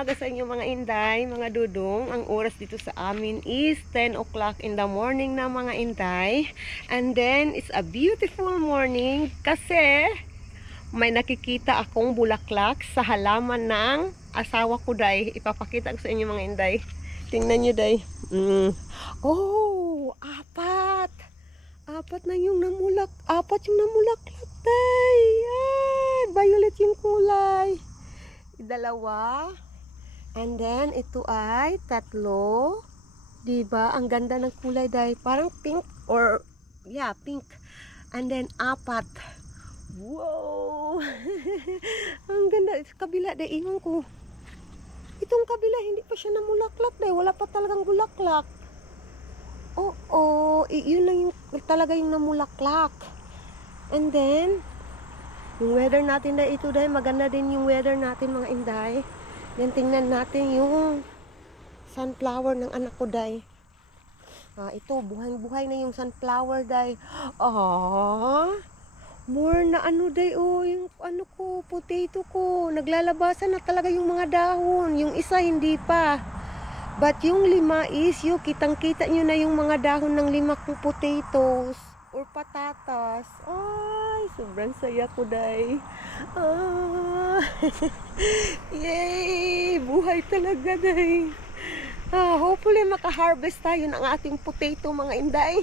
umaga sa inyo mga inday, mga dudong. Ang oras dito sa amin is 10 o'clock in the morning na mga inday. And then, it's a beautiful morning kasi may nakikita akong bulaklak sa halaman ng asawa ko, day. Ipapakita ko sa inyo mga inday. Tingnan nyo, day. Oh, apat. Apat yung namulaklak, day. Ay, violet yung kulay. Dalawa. And then, ito ay tatlo. Diba? Ang ganda ng kulay, day. Parang pink or, yeah, pink. And then, apat. Wow! Ang ganda. Sa kabila, day. Iwan ko. Itong kabila, hindi pa siya namulaklak, day. Wala pa talagang bulaklak. Oo. Yun lang yung, talaga yung namulaklak. And then, yung weather natin day ito day, maganda din yung weather natin mga inday. Then tingnan natin yung sunflower ng anak ko day. Ito, buhay-buhay na yung sunflower day. More na ano day, oh, yung ano ko, potato ko. Naglalabasan na talaga yung mga dahon. Yung isa hindi pa. But yung lima is, yung kitang-kita nyo na yung mga dahon ng lima kong potatoes or patatas. Ay, sobrang saya ko, day. Yay! Buhay talaga, day. Hopefully, maka-harvest tayo ng ating potato, mga inday.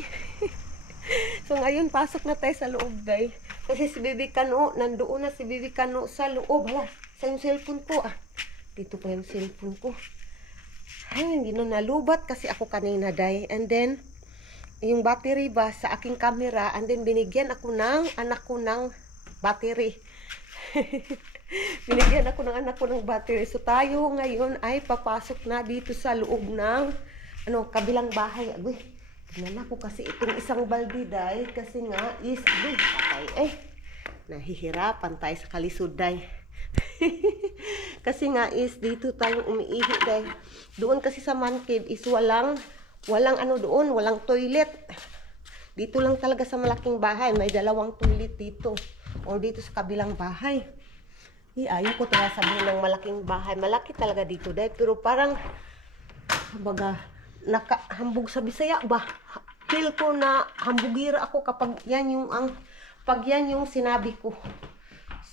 So, ngayon, pasok na tayo sa loob, day. Kasi si Bibi Kano, nandoon na si Bibi Kano sa loob. Sa yung cellphone ko, dito pa yung cellphone ko. Ay, hindi na nalubat kasi ako kanina, day. And then, yung battery ba sa aking camera, and then binigyan ako ng anak ko ng battery. Binigyan ako ng anak ko ng battery. So tayo ngayon ay papasok na dito sa loob ng kabilang bahay. Agoy, tignan ako kasi itong isang balde, day, kasi nga is patay nahihirapan tayo sa kalisod, day. Kasi nga is dito tayo umiihi, day. Doon kasi sa man cave is walang doon, walang toilet. Dito lang talaga sa malaking bahay, may dalawang toilet dito. O dito sa kabilang bahay. Ayaw ko talaga sabihin ng malaking bahay. Malaki talaga dito, day. Pero parang, nakahambog sa Bisaya ba? Feel ko na hambugira ako kapag yan yung sinabi ko.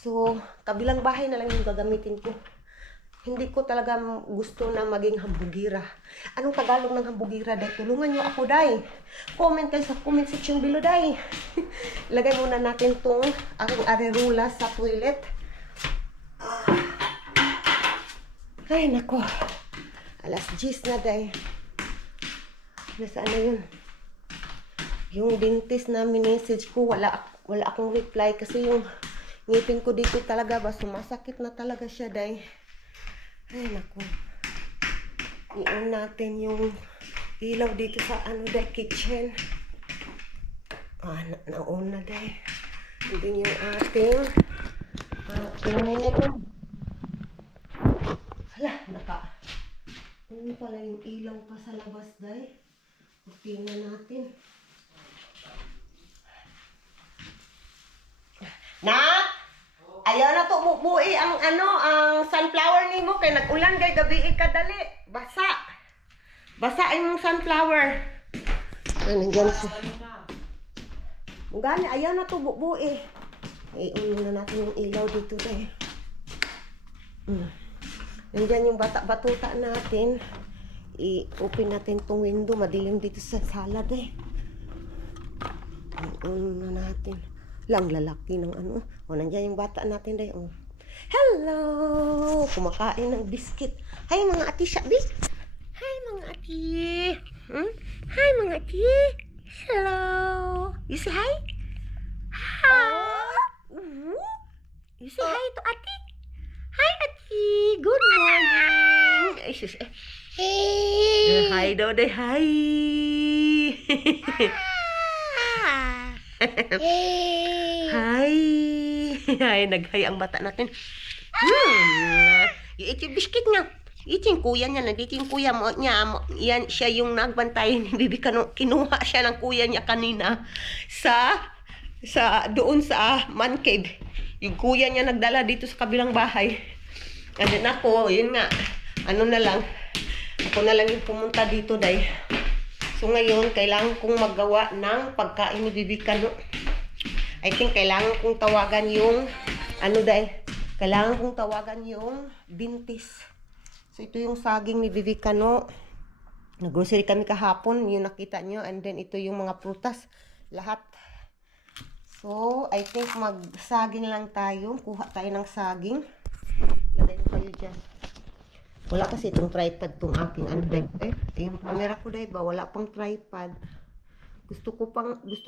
So, kabilang bahay na lang yung gagamitin ko. Hindi ko talaga gusto na maging hambugira. Anong Tagalog ng hambugira, day? Tulungan nyo ako, day. Comment kayo sa comment section below, day. Lagay muna natin tong aking arerula sa toilet. Ay, nako. Alas 10 na, day. Nasaan na yun? Yung dentist na minessage ko, wala akong reply kasi yung ngipin ko dito talaga ba, sumasakit na talaga siya, day. Ay, naku. I-on natin yung ilaw dito sa day, kitchen. Na-on na, day. Hindi yung ating ano pala yung ilaw pa sa labas, day. Tingnan natin. Ayaw na to bubuhi ang sunflower ni mo kay nag-ulan kay gabi kadali. Basa yung sunflower. Ay, nandiyan siya. Mugani, ayaw na to bubuhi. I-on na natin yung ilaw dito, day. Nandiyan yung batuta natin. I-open natin tong window. Madilim dito sa sala, day. I-on na natin. Lang lalaki ng nandiyan yung bata natin, day. Hello! Kumakain ng biscuit. Hi mga ati, Shabi. Hi mga ati. Hi mga ati. Hello. You say hi? Hi. You say hi to ati. Hi ati. Good morning. Hey. Hi daw, day. Hi. Hi, nag-hi ang bata natin. Ito yung biscuit nga. Ito yung kuya niya. Nandito yung kuya mo niya. Yan, siya yung nagbantay ni Bibi Kano. Kinuha siya ng kuya niya kanina doon sa man cave. Yung kuya niya nagdala dito sa kabilang bahay. And then ako, yun nga. ano na lang, ako na lang yung pumunta dito, day. So ngayon, kailangan kong maggawa ng pagkain ni Bibi Kano. I think kailangan kong tawagan yung, ano day, kailangan kong tawagan yung bintis. So ito yung saging ni Bibi Kano. Nag-grocery kami kahapon, yung nakita nyo. And then ito yung mga prutas, lahat. So, I think mag-saging lang tayo. Kuha tayo ng saging. Lagay ko kayo dyan. Wala kasi itong tripod itong aking android. Yung camera ko dahil ba? Wala pang tripod. Gusto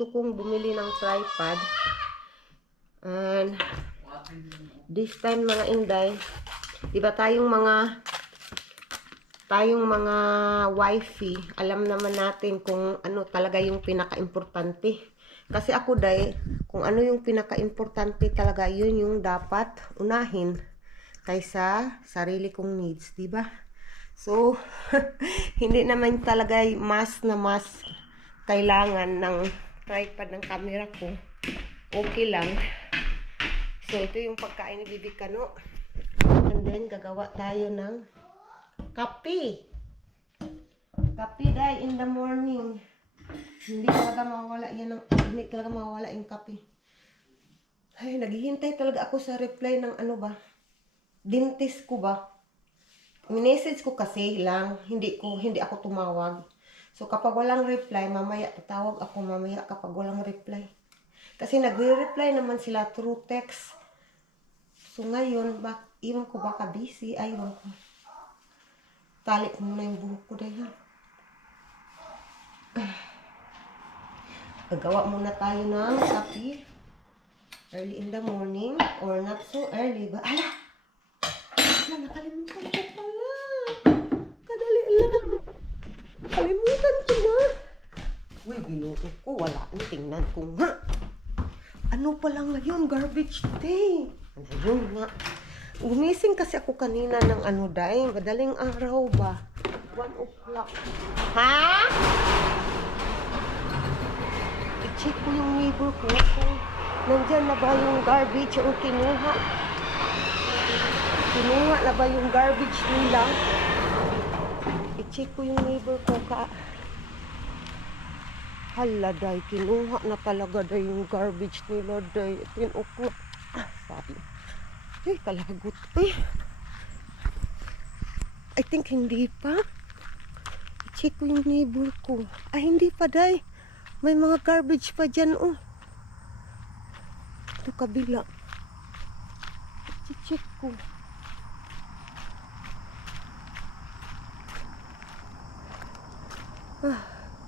kong bumili ng tripod. And this time mga inday, diba tayong mga wifi, alam naman natin kung ano talaga yung pinaka-importante. Kasi ako day, kung ano yung pinaka-importante talaga, yun yung dapat unahin kaysa sarili kong needs, diba? So, hindi naman talaga mas kailangan ng tripod ng camera ko. Okay lang. So, ito yung pagkain ni Bibi Kano. And then, gagawa tayo ng kape. Kape day in the morning. Hindi talaga mawawala yung kape. Ay, naghihintay talaga ako sa reply ng ano ba? Dentist ko ba? Minessage ko kasi lang, hindi ako tumawag. So kapag walang reply, mamaya tatawag ako mamaya kapag walang reply. Kasi nagre-reply naman sila through text. So ngayon, iwan ko baka busy, aywan ko. Tali ko muna yung buhok ko dahil. Gagawa muna tayo ng kape. Early in the morning. Or not so early ba? Ala! Nakalimutan ko pala. Kadali lang. Nakalimutan ko na. Uy, binuto ko. Wala. Tingnan ko nga. Ano pa lang ngayon? Garbage day. Ayun nga. Gumising kasi ako kanina ng ano dahil. Madaling araw ba? 1 o'clock. Ha? I-check ko yung neighbor ko kung nandyan na ba yung garbage o kinuha. Kinuha na ba yung garbage nila? I-check ko yung neighbor ko ka. Hala day, kinuha na talaga day yung garbage nila day. 10 o'clock. Sabi. Ay, kalagot. Ay. I think hindi pa. I-check ko yung neighbor ko. Ay, hindi pa day. May mga garbage pa dyan, oh. Ito kabila. I-check ko.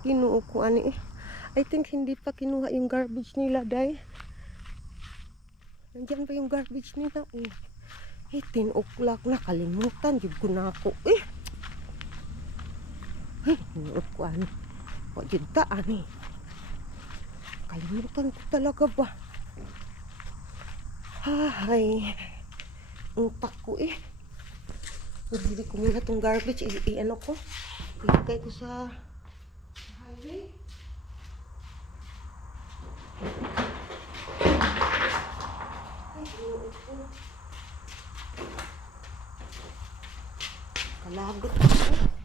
Kinuha ko ani eh. I think hindi pa kinuha yung garbage nila, day. Nandiyan pa yung garbage nila, eh. 10 o'clock na, kalimutan. Jud ko na ako, eh. Ay, kinuha ko ani. Jud ta, ani. Kalimutan ko talaga ba? Ay, utak ko eh. Bili ko muna itong garbage. Ano ko? Ilagay ko sa highway. Ay, ko. Kalagot ako.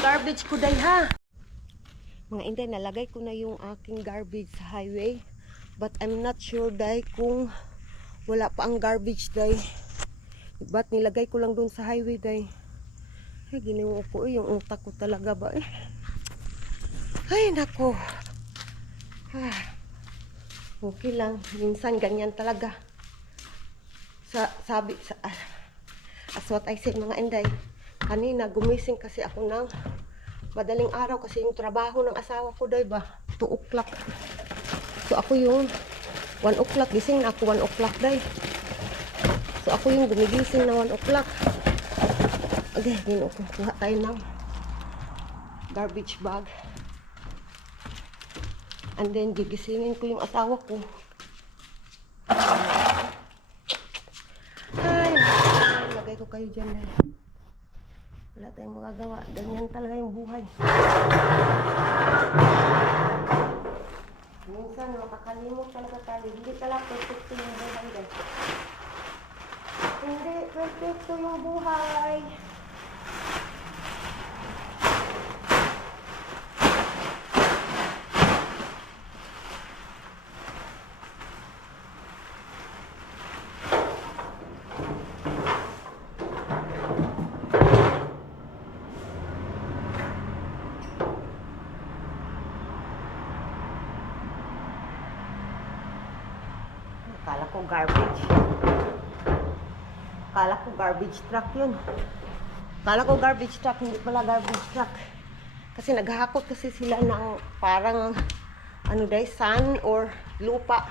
Garbage ko day ha. Mga inday, nalagay ko na yung aking garbage sa highway. But I'm not sure day kung wala pa ang garbage day. But nilagay ko lang dun sa highway day. Ay, ginawa ko eh. Yung utak ko talaga ba eh. Ay, nako. Okay lang. Minsan ganyan talaga. As what I said mga inday. Kanina gumising kasi ako ng madaling araw kasi yung trabaho ng asawa ko day ba 2 o'clock. So ako yung 1 o'clock gising na ako 1 o'clock day. So ako yung gumigising na 1 o'clock. Okay, kuha tayo ng garbage bag. And then, gigisingin ko yung asawa ko. Ay, lagay ko kayo dyan. Wala tayong magagawa. Ganyan talaga yung buhay. Minsan, makakalimot talaga tayo. Hindi talaga perfecto yung buhay, guys. Hindi perfecto yung buhay. Akala ko garbage. Akala ko garbage truck yun. Akala ko garbage truck, hindi pala garbage truck. Kasi naghahakot kasi sila ng parang ano dahil sand or lupa.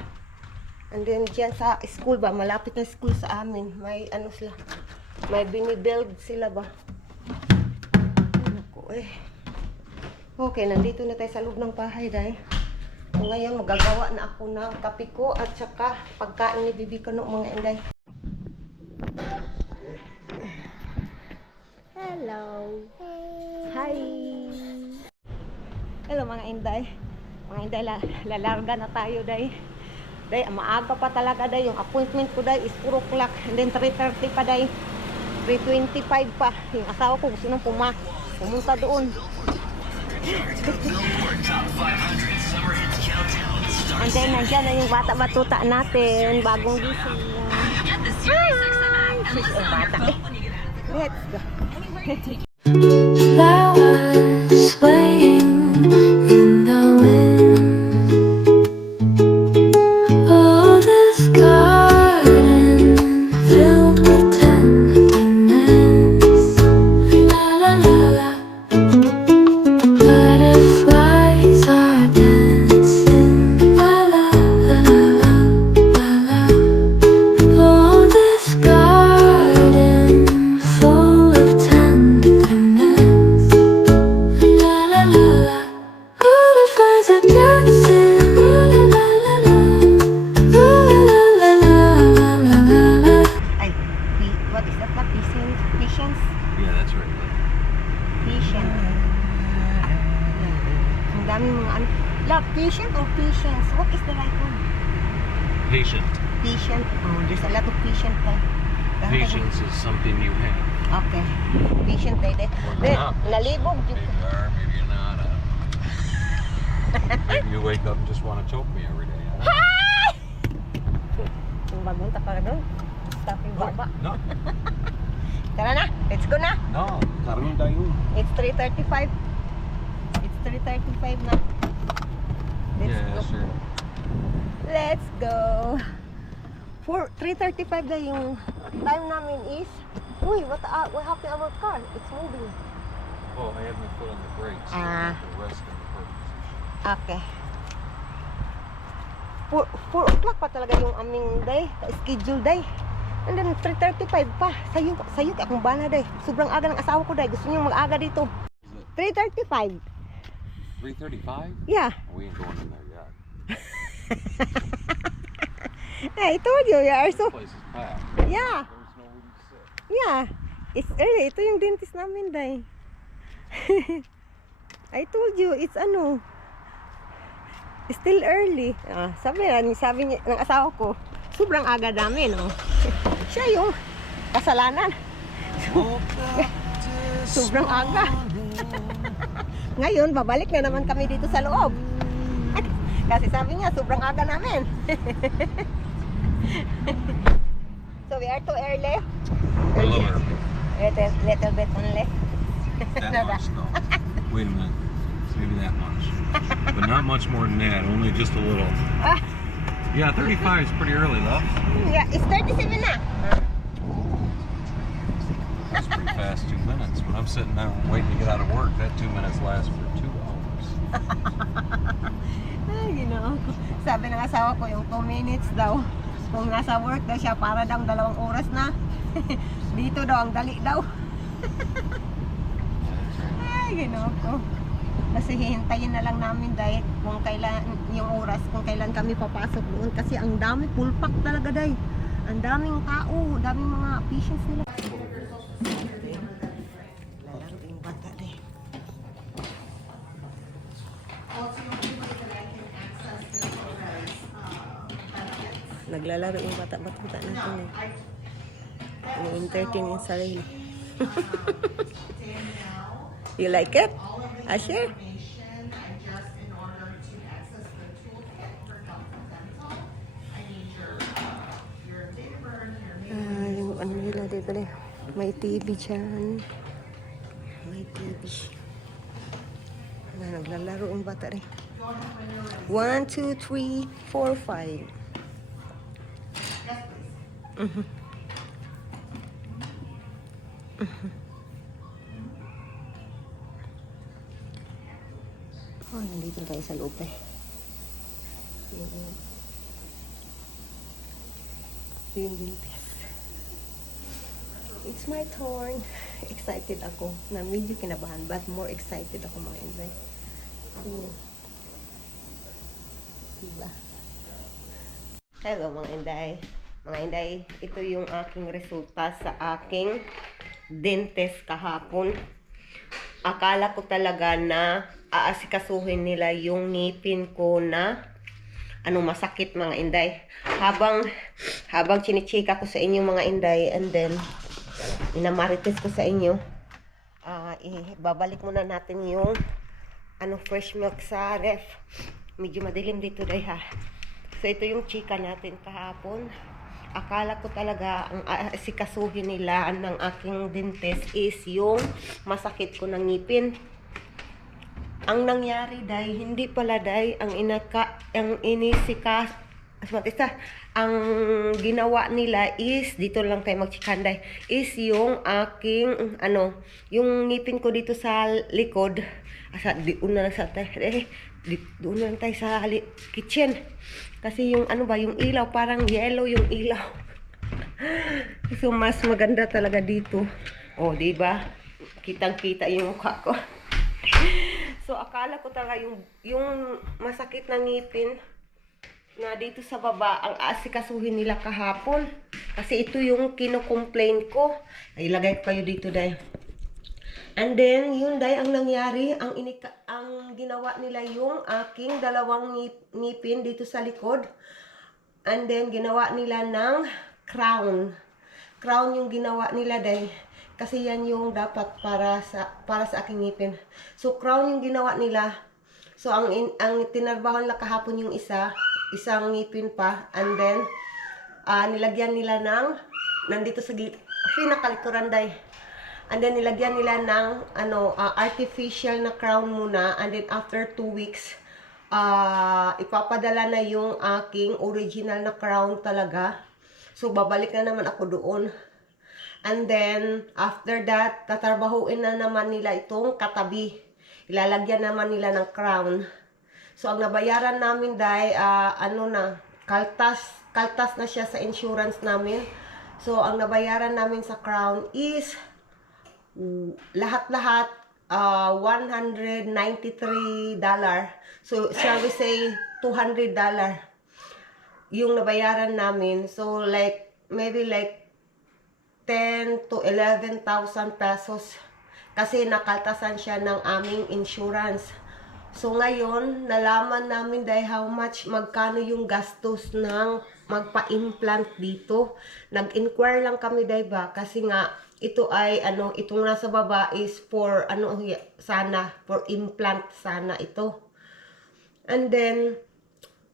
And then dyan sa school ba, malapit na school sa amin. May ano sila, may binibuild sila ba. Ako eh. Okay, nandito na tayo sa loob ng bahay dahil ngayon magagawa na ako ng kape ko at saka pagkain ni Bibi Kano mga inday. Hello. Hi. Hello mga inday. Mga inday, lalarga na tayo day. Day, maaga pa talaga day. Yung appointment ko day is 4 o'clock and then 3:30 pa day. 3:25 pa. Yung asawa ko gusto nang pumunta doon. And then, nandiyan na yung bata batuta natin. Bagong gising. Bata eh. Let's go. Flowers swaying in the wind. Oh, this garden filled with tenderness. La la la la. Butterflies are dancing. La la la la la la. Oh, this garden full of tenderness. La la la la. Butterflies are dancing. La la la la. La la la la la la la. Ay, what is that? Patience? Patience? Yeah, that's right. Patience. Ang daming mga ano. Love, patient or patience? What is the right one? Patient. Patient. Oh, there's a lot of patient there. Patience is something you have. Okay. Patient tayo de. Or not. Nalibog. Maybe you are, maybe you're not. I don't know. Maybe you wake up and just want to choke me every day. I don't know. Yung bagong takara doon. Stop yung baba. No, Tara na. Let's go na. no, karun tayo. It's 3:35. It's 3:35 na. Let's Yeah, go. sure. Let's go. For 3:35 na yung time namin is. Uy, what happened to our car? It's moving. Well, I have my foot on the brakes. So Ah. I have to rest in the park position. Okay. 4 o'clock pa talaga yung aming day, schedule day. And then 3:35 pa. Sayo ka akong bana day. Sobrang aga ng asawa ko day. Gusto niyo mag-aga dito. 3:35. 3:35? Yeah. We ain't going in there yet. I told you, you are so. This place is packed. Yeah. There's no room to sit. Yeah. It's early. Ito yung dentist namin day. I told you, it's ano. Still early. Sabi niya ng asawa ko, sobrang aga namin, oh. Siya yung kasalanan. Sobrang aga. Ngayon, babalik na naman kami dito sa loob. Kasi sabi niya, sobrang aga namin. So we are too early. A little early. Little bit only. That much, no. Wait a minute. Maybe that much. But not much more than that. Only just a little. Yeah, 35 is pretty early, love. Yeah, it's 37 na. That's pretty fast, 2 minutes. When I'm sitting there waiting to get out of work, that 2 minutes lasts for 2 hours. Ay, ginoo ko. Sabi ng asawa ko, yung 2 minutes daw. Kung nasa work daw siya, para daw 2 oras na. Dito daw, ang dali daw. Ay, ginoo ko. Kasi hihintayin na lang namin dahil kung kailan yung oras, kung kailan kami papasok doon. Kasi ang dami, full pack talaga dahil. Ang daming tao, daming mga patients nila. Lalaro yung bata dahil. Naglalaro yung bata-bata natin eh. Ini-entertain yung sarili. You like it? Asher? Yung ano nila dito deh. May TV dyan. May TV. Naglalaro yung bata rin. 1, 2, 3, 4, 5. Oh, nandito tayo sa loob eh. Yung dentist. It's my turn. Excited ako. Na medyo kinabahan, but more excited ako mga inday. Diba? Hello mga inday. Mga inday, ito yung aking resulta sa aking dentist kahapon. Akala ko talaga na aasikasuhin nila yung ngipin ko na masakit mga inday. Habang chinichika ko sa inyo mga inday, and then inamarites ko sa inyo, babalik muna natin yung fresh milk sa ref. Medyo madilim dito day ha. So ito yung chika natin kahapon. Akala ko talaga ang asikasuhin nila ng aking dentist is yung masakit ko ng ngipin. Ang nangyari day, hindi pala day ang ang ginawa nila is, dito lang tayo magchikanday, is yung aking yung ngipin ko dito sa likod. Doon na lang tayo sa kitchen. Kasi yung yung ilaw, parang yellow yung ilaw. So mas maganda talaga dito. Oh, di ba? Kitang-kita yung mukha ko. So akala ko talaga yung masakit na ngipin na dito sa baba ang asikasuhin nila kahapon. Kasi ito yung kino-complain ko. Ay, ilagay ko kayo dito dahil. And then, yun dahil ang nangyari, ang ginawa nila yung aking dalawang ngipin dito sa likod. And then, ginawa nila ng crown. Crown yung ginawa nila dahil. Kasi yan yung dapat para sa aking ngipin. So, crown yung ginawa nila. So, ang tinarbahan nila kahapon yung isang ngipin pa. And then, nilagyan nila nandito sa pinakalikuran dahil. And then nilagyan nila ng artificial na crown muna, and then after 2 weeks ipapadala na yung aking original na crown talaga. So babalik na naman ako doon. And then after that, tatrabahuin na naman nila itong katabi. Ilalagyan naman nila ng crown. So ang nabayaran namin dahil kaltas na siya sa insurance namin. So ang nabayaran namin sa crown is lahat-lahat $193. So shall we say $200 yung nabayaran namin. So maybe 10 to 11,000 pesos kasi nakaltasan siya ng aming insurance. So ngayon nalaman namin dahil magkano yung gastos ng magpa-implant dito. Nag-inquire lang kami dahil ba kasi nga ito ay itong nasa baba is for for implant sana ito. And then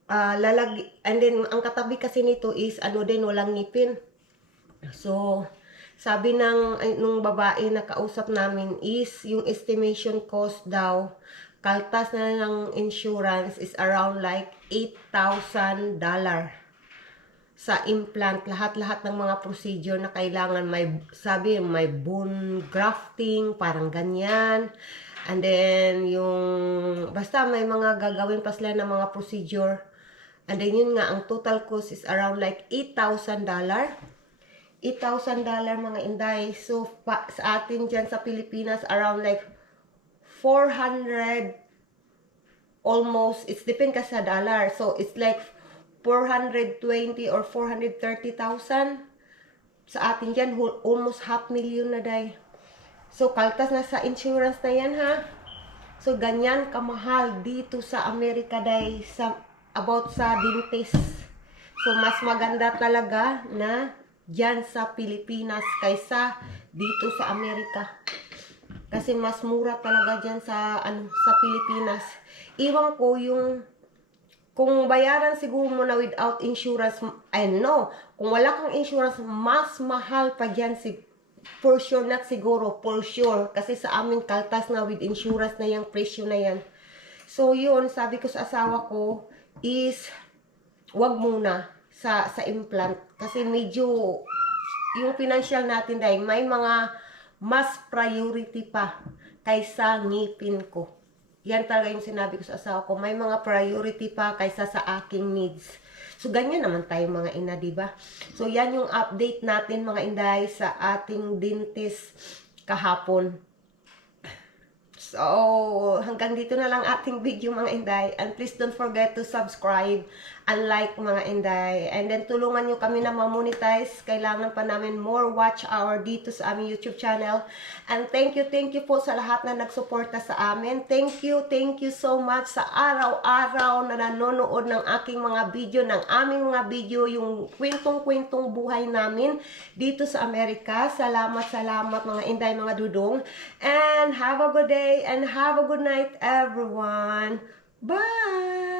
ang katabi kasi nito is walang ngipin. So sabi nung babae na kausap namin is yung estimation cost daw kaltas na ng insurance is around $8,000 sa implant, lahat-lahat ng mga procedure na kailangan. May bone grafting, parang ganyan. And then, basta may mga gagawin pa sila ng mga procedure. And then, yun nga, ang total cost is around $8,000. $8,000 mga inday. So, sa atin dyan sa Pilipinas, around $400 almost, it's depend ka sa dollar. So, it's like 420 or 430,000. Sa atin dyan, almost 500,000 na day. So, kaltas na sa insurance na yan, ha? So, ganyan kamahal dito sa Amerika, day, about sa dentist. So, mas maganda talaga na dyan sa Pilipinas kaysa dito sa Amerika. Kasi mas mura talaga dyan sa Pilipinas. Iwan ko yung kung bayaran siguro mo na without insurance, I know, kung wala kang insurance, mas mahal pa dyan for sure, not siguro, for sure. Kasi sa aming kaltas na with insurance na yung presyo na yan. So yun, sabi ko sa asawa ko is, wag muna sa implant. Kasi medyo, yung financial natin dahil may mga mas priority pa kaysa ngipin ko. Yan talaga yung sinabi ko sa asawa ko. May mga priority pa kaysa sa aking needs. So, ganyan naman tayo mga ina, diba? So, yan yung update natin mga inday sa ating dentist kahapon. So, hanggang dito na lang ating video mga inday. And please don't forget to subscribe and like mga inday. And then tulungan nyo kami na ma-monetize. Kailangan pa namin more watch hour dito sa aming YouTube channel. And thank you po sa lahat na nagsuporta sa amin. Thank you so much sa araw-araw na nanonood ng aking mga video, ng aming mga video, yung kwentong-kwentong buhay namin dito sa Amerika. Salamat mga inday, mga dudong. And have a good day and have a good night everyone. Bye!